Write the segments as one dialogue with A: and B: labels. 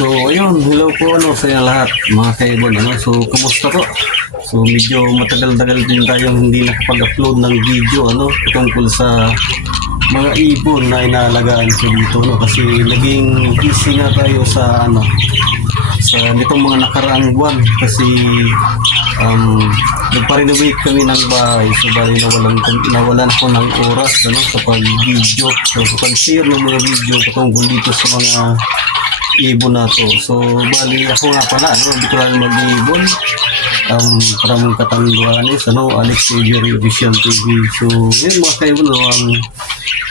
A: So, ayun, hello po ano sa lahat, mga kaibon, ano. So, kumusta po? So, medyo matagal-tagal din tayong hindi nakapag-upload ng video, ano, tungkol sa mga ibon na inaalagaan ko dito, no. Kasi naging busy nga tayo sa, ano, sa nitong mga nakaraang buwan kasi um, nagpa-renovate kami ng bahay so bali nawalan, nawalan ko ng oras ano, sa pag-video so sa pag-share ng mga video patungkol dito sa mga ibon na to. So bali ako nga pala ano, lang mag-ibon. Um, from Katanduanes ano, Alex Avery Vision TV so yun mga kaibon no, um,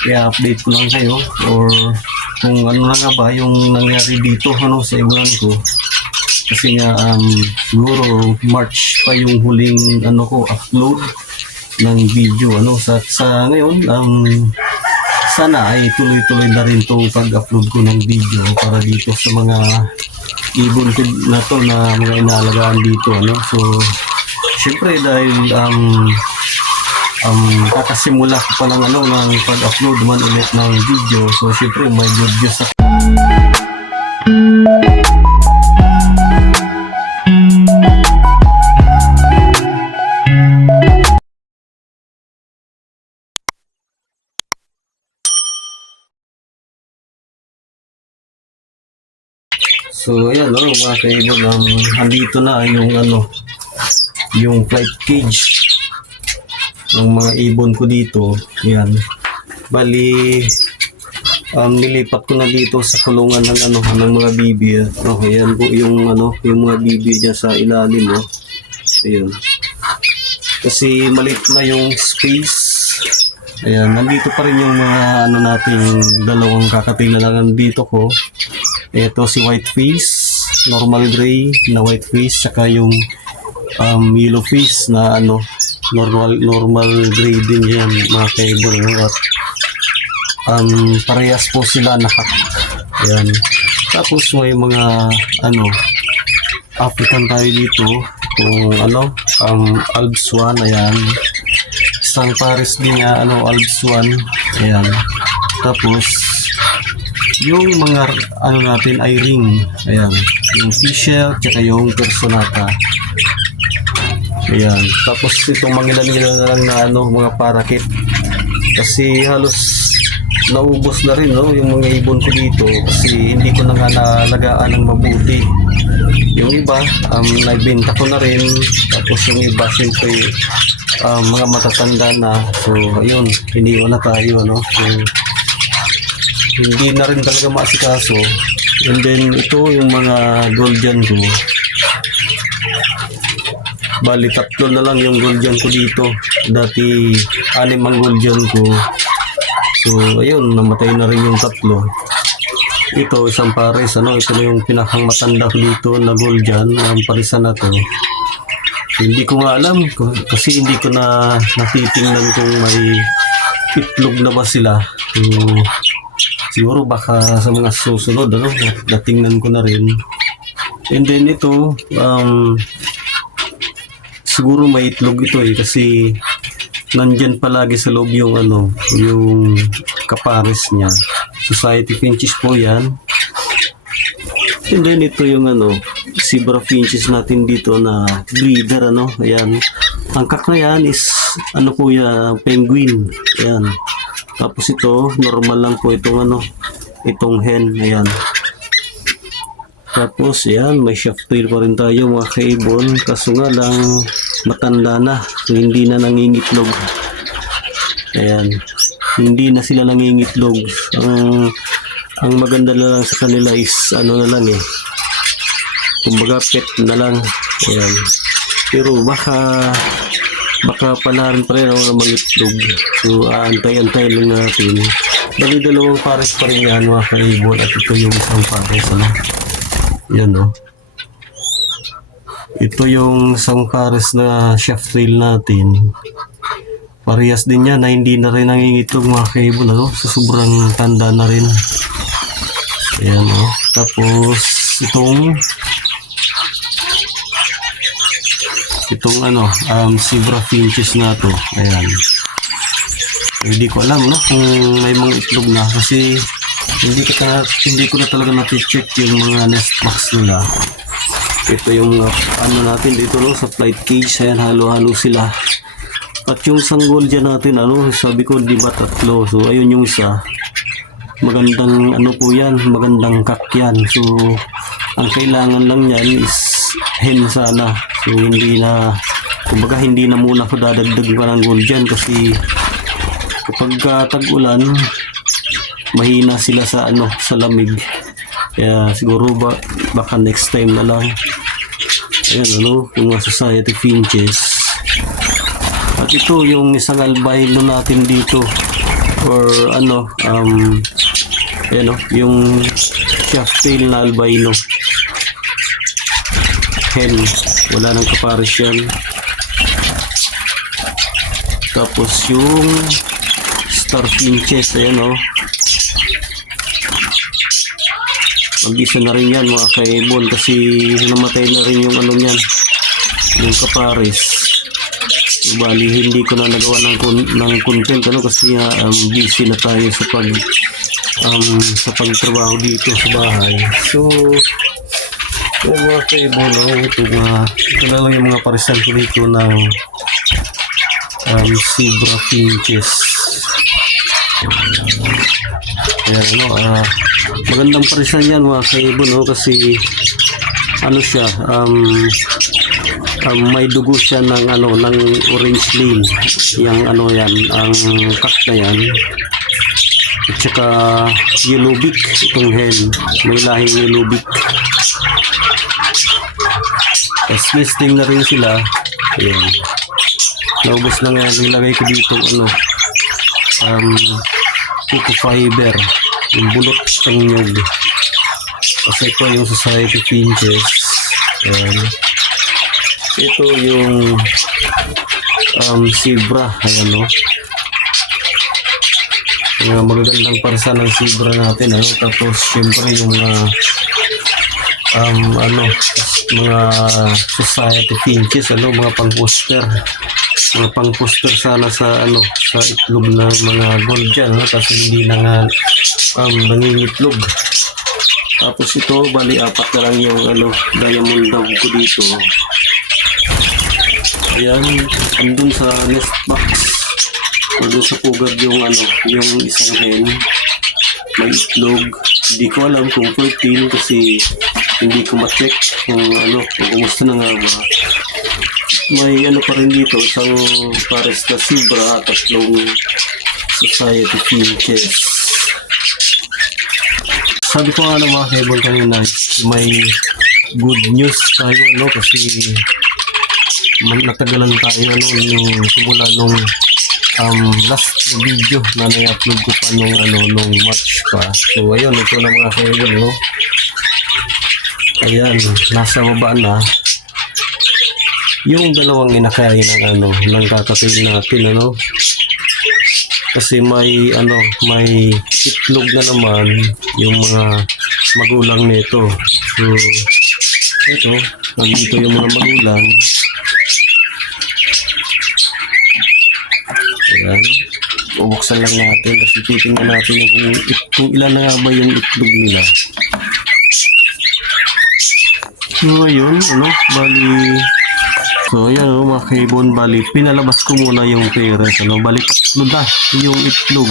A: i-update ko lang kayo or kung ano na nga ba yung nangyari dito ano sa ibunan ko. Kasi nga um, siguro March pa yung huling ano ko upload ng video ano sa sa ngayon. Um, sana ay tuloy-tuloy na rin tong pag-upload ko ng video para dito sa mga ibon na to na mga inaalagaan dito ano? So syempre dahil um, um, kakasimula ko pa lang ano ng pag-upload man ulit ng video. So syempre may good news ako So, ayan, no, mga kaibon, um, andito na yung ano, yung flight cage ng mga ibon ko dito. Ayan. Bali, um, nilipat ko na dito sa kulungan ng ano, ng mga bibi. Oh, ayan po yung ano, yung mga bibi dyan sa ilalim, no. Ayan. Kasi malit na yung space. Ayan, nandito pa rin yung mga ano nating dalawang kakating na lang dito ko. Ito si white face, normal gray na white face, saka yung um, yellow face na ano, normal normal gray din yan mga kaibon. no? At um, parehas po sila nakak. Ayan. Tapos may mga ano, African tayo dito. Kung ano, um, Alps 1, ayan. Isang pares din niya, ano, Alps 1. Ayan. Tapos, yung mga ano natin ay ring. Ayan. Yung fisher, tsaka yung personata. Ayan. Tapos itong mangilan-ngilan na lang na ano, mga parakit. Kasi halos naubos na rin no, yung mga ibon ko dito kasi hindi ko na nga nalagaan ng mabuti. Yung iba, um, naibenta ko na rin. Tapos yung iba, siyempre, um, mga matatanda na. So, ayun, iniwan na tayo, no? So, hindi na rin talaga maasikaso. And then ito yung mga golden ko. Bali tatlo na lang yung golden ko dito. Dati anim ang golden ko. So ayun, namatay na rin yung tatlo. Ito isang pares, ano, ito na yung pinakang matanda ko dito na golden, ang parisan na to. Hindi ko nga alam kasi hindi ko na natitingnan kung may itlog na ba sila. So, siguro baka sa mga susunod ano natingnan ko na rin. And then ito um, siguro may itlog ito eh kasi nandyan palagi sa loob yung ano yung kapares niya. Society finches po yan. And then ito yung ano zebra finches natin dito na breeder ano ayan. Ang kak na yan is ano po yan penguin. Ayan tapos ito, normal lang po itong ano, itong hen, ayan. Tapos, ayan, may shaft tail pa rin tayo mga kaibon. Kaso nga lang, matanda na. Hindi na nangingitlog. Ayan. Hindi na sila nangingitlog. Ang, ang maganda na lang sa kanila is, ano na lang eh. Kumbaga, pet na lang. Ayan. Pero baka baka palaran pa rin ako na mangitlog. So, aantay-antay lang natin. Bali, dalawang pares pa rin yan, mga kaibon. At ito yung isang pares, ano? Yan, no? Ito yung isang pares na shaft tail natin. Parehas din yan na hindi na rin nangingitlog, mga kaibon, ano? So, sobrang tanda na rin. Ayan, no? Tapos, itong itong ano, um, zebra finches na to. Ayan. Hindi ko alam, no, kung may mga itlog na kasi hindi ko na, hindi ko na talaga na-check yung mga nest box nila. Ito yung uh, ano natin dito no, sa flight cage. Ayan, halo-halo sila. At yung sanggol dyan natin, ano, sabi ko, di ba tatlo? So, ayun yung isa. Magandang, ano po yan, magandang kakyan. So, ang kailangan lang yan is hen sana. So, hindi na, kumbaga, hindi na muna ako dadagdag pa ng gold dyan kasi kapag uh, tag-ulan, mahina sila sa ano sa lamig. Kaya siguro ba baka next time na lang. Ayan ano yung mga society finches. At ito yung isang albino natin dito. Or ano um ayan o yung shaft tail na albino hen wala nang kapares yan. Tapos yung star finches ayan o mag-isa na rin yan mga kaibon kasi namatay na rin yung ano niyan yung kapares. Bali hindi ko na nagawa ng, ng content ano kasi nga um, busy na tayo sa pag um, sa pagtrabaho dito sa bahay. So yung mga no, ito, mga, ito na lang yung mga parisan ko dito ng um, zebra finches Ayan, ano, ah, magandang parisan yan mga kaibon, no? kasi ano siya, um, um, may dugo siya ng ano, ng orange lane. Yung ano yan, ang kak na yan. At saka yellow beak itong hen. May lahing yellow beak. Tapos nesting na rin sila. Ayan. Naubos na nga nilagay ko dito ano, um, kuko fiber. Yung bulot ng nyog kasi ito yung society pinches ayan. Ito yung um, zebra. Ayan no? Yung magagandang parsa ng zebra natin ano? Tapos syempre yung mga um, ano mga society pinches ano mga pang poster mga pang poster sana sa ano sa itlog ng mga gold dyan no? kasi hindi na nga um, nangingitlog. Tapos ito bali apat na lang yung ano diamond dove ko dito. Ayan andun sa nest box. Andun sa pugad yung ano yung isang hen. May itlog. Hindi ko alam kung fertile kasi hindi ko ma-check kung ano kung kumusta na nga ba. May ano pa rin dito isang pares na zebra at tatlong society finches. Sabi ko nga naman mga kebol kanina may good news tayo no? Kasi natagalan tayo ano yung simula nung um, last video na na-upload ko pa nung ano nung March pa. So ayun ito na mga kebol no ayan nasa baba na. Yung dalawang inakay ng ano ng kakapil natin ano. Kasi may ano may itlog na naman yung mga magulang nito. So ito nandito yung mga magulang. Ayan bubuksan lang natin kasi titingnan natin kung, kung ilan na nga ba yung itlog nila so ngayon ano bali So, ayan o, mga kaibon, bali, pinalabas ko muna yung peres, ano, bali, tatlo na yung itlog.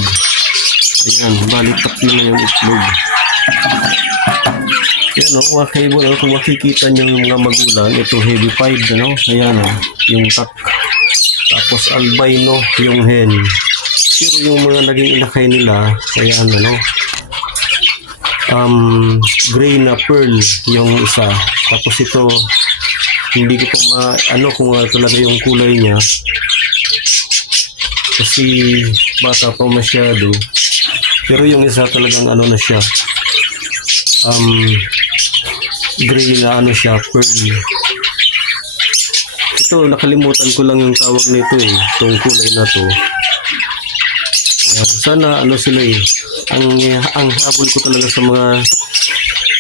A: Ayan, bali, tatlo na yung itlog. Ayan o, mga kaibon, ano, kung makikita nyo yung mga magulang, ito, heavy five, ano, ayan o, yung tak. Tapos, albino, yung hen. Pero yung mga naging inakay nila, ayan, ano, um, gray na pearl, yung isa. Tapos ito, hindi ko pa ma ano kung ano talaga yung kulay niya. Kasi bata pa masyado. Pero yung isa talagang ano na siya. Um gray na ano siya pearl. Ito nakalimutan ko lang yung tawag nito eh itong kulay na to. Ayan, sana ano sila eh ang ang habol ko talaga sa mga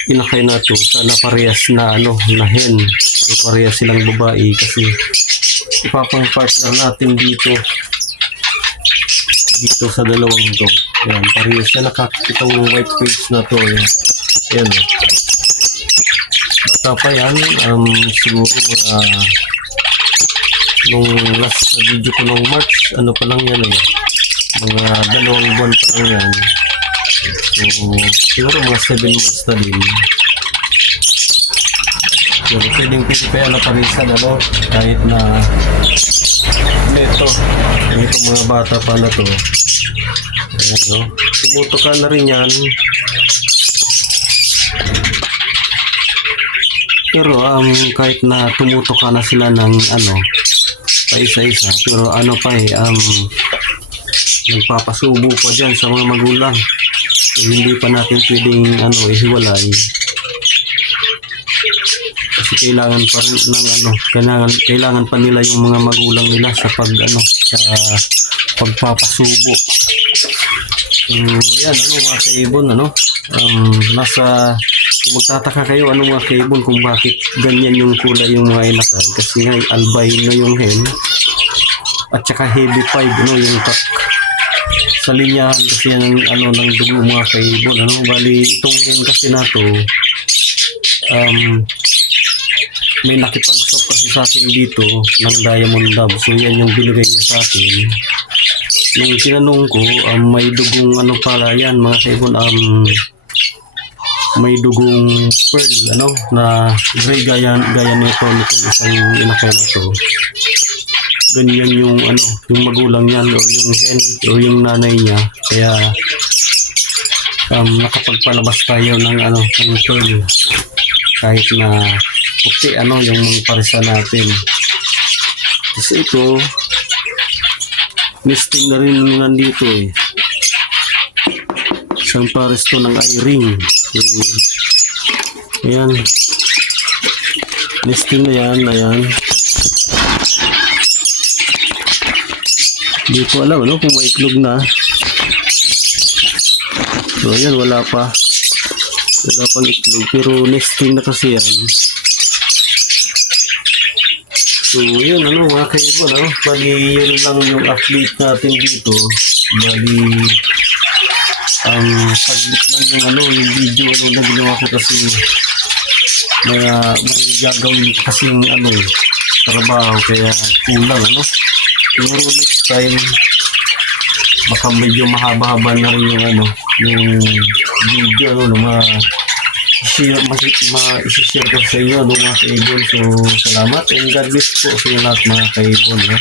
A: inakay na to sana parehas na ano na hen o parehas silang babae kasi ipapang partner natin dito dito sa dalawang to. Yan, parehas siya nakak itong white face na to. Yan. Yan. Bata pa yan, um, siguro mga nung last na video ko nung March, ano pa lang yan eh. Mga dalawang buwan pa lang yan. So, siguro mga 7 months na din. Pero pwedeng pwede pa yan naparisan, ano, kahit na neto. Itong mga bata pa na to. Ayan, no? Tumuto ka na rin yan. Pero um, kahit na tumuto ka na sila ng ano, pa isa-isa, pero ano pa eh, um, nagpapasubo pa dyan sa mga magulang. So, hindi pa natin pwedeng ano, ihiwalay. Kasi kailangan pa rin ng ano, kailangan, kailangan pa nila yung mga magulang nila sa pag ano, sa pagpapasubo. So, yan, ano mga kaibon, ano, um, nasa, kung magtataka kayo, ano mga kaibon, kung bakit ganyan yung kulay yung mga inakay, kasi nga, albino yung hen, at saka heavy five, ano, yung sa linyahan kasi yan ng, ano, ng dugo mga kaibon, ano, bali, itong hen kasi na to, um, may nakipag-shop kasi sa akin dito ng Diamond Dove. So yan yung binigay niya sa akin. Nung tinanong ko, um, may dugong ano pala yan mga kaibon, um, may dugong pearl, ano, na gray gaya, gaya nito nitong isang inakay na to. Ganyan yung ano, yung magulang niyan o yung hen o yung nanay niya. Kaya um, nakapagpalabas tayo ng ano, ng pearl kahit na puti ano yung mga parisa natin. Kasi ito, nesting na rin nandito eh. Isang pares to ng. Yung, ayan. Nesting na yan, ayan. Hindi ko alam ano kung may itlog na. So ayan, wala pa. Wala pang itlog. Pero nesting na kasi yan. So, yun, ano, mga kaibon, ano, bali, yun lang yung update natin dito. Bali, um, saglit lang yung, ano, yung video, ano, na ginawa ko kasi, may, ah, may gagawin kasi yung, ano, trabaho, kaya kulang, ano. Siguro next time, baka medyo mahaba-haba na rin yung, ano, yung video, na mga, share, mas, ma, isi-share ko sa inyo, no, mga kaibon. So, salamat and God bless po sa inyo lahat mga kaibon. No?